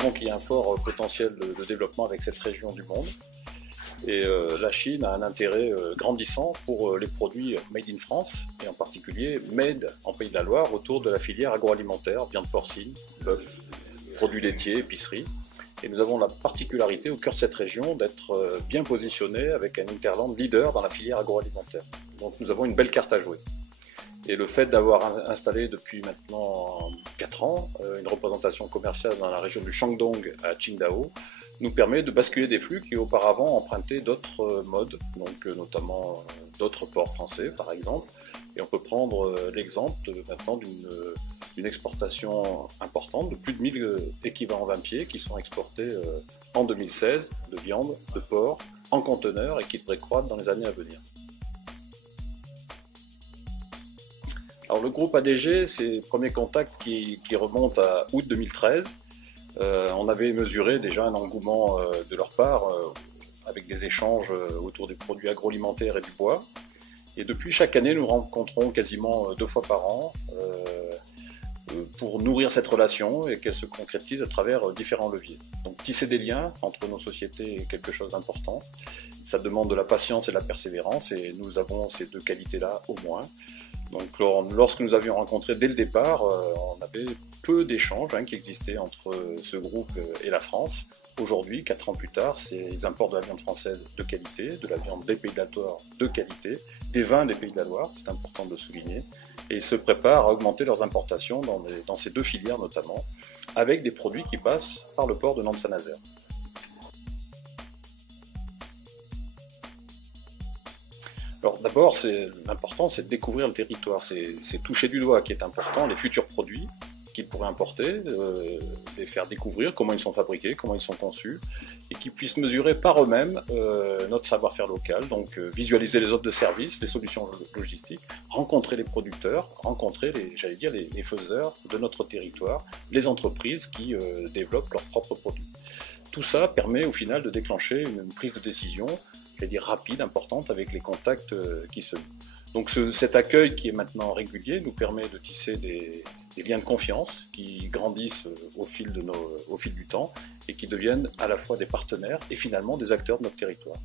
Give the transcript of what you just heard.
savons qu'il y a un fort potentiel de développement avec cette région du monde. Et la Chine a un intérêt grandissant pour les produits made in France, et en particulier made en Pays de la Loire autour de la filière agroalimentaire, viande porcine, bœuf, produits laitiers, épicerie. Et nous avons la particularité au cœur de cette région d'être bien positionné avec un hinterland leader dans la filière agroalimentaire. Donc nous avons une belle carte à jouer. Et le fait d'avoir installé depuis maintenant 4 ans une représentation commerciale dans la région du Shandong à Qingdao nous permet de basculer des flux qui auparavant empruntaient d'autres modes, donc notamment d'autres ports français par exemple. Et on peut prendre l'exemple maintenant d'une exportation importante de plus de 1000 équivalents 20 pieds qui sont exportés en 2016 de viande, de porc, en conteneurs et qui devraient croître dans les années à venir. Alors le groupe ADG, c'est le premier contact qui remonte à août 2013. On avait mesuré déjà un engouement de leur part avec des échanges autour des produits agroalimentaires et du bois. Et depuis, chaque année, nous rencontrons quasiment 2 fois par an pour nourrir cette relation et qu'elle se concrétise à travers différents leviers. Donc tisser des liens entre nos sociétés est quelque chose d'important. Ça demande de la patience et de la persévérance et nous avons ces 2 qualités-là au moins. Donc lorsque nous avions rencontré dès le départ, on avait peu d'échanges qui existaient entre ce groupe et la France. Aujourd'hui, 4 ans plus tard, ils importent de la viande française de qualité, de la viande des Pays de la Loire de qualité, des vins des Pays de la Loire, c'est important de le souligner, et ils se préparent à augmenter leurs importations dans ces 2 filières notamment, avec des produits qui passent par le port de Nantes-Saint-Nazaire. Alors d'abord, l'important, c'est de découvrir le territoire, c'est toucher du doigt qui est important, les futurs produits qu'ils pourraient importer, les faire découvrir comment ils sont fabriqués, comment ils sont conçus, et qu'ils puissent mesurer par eux-mêmes notre savoir-faire local, donc visualiser les offres de services, les solutions logistiques, rencontrer les producteurs, rencontrer les faiseurs de notre territoire, les entreprises qui développent leurs propres produits. Tout ça permet au final de déclencher une prise de décision rapide, importante, avec les contacts qui se nouent. Donc cet accueil qui est maintenant régulier nous permet de tisser des liens de confiance qui grandissent au fil du temps et qui deviennent à la fois des partenaires et finalement des acteurs de notre territoire.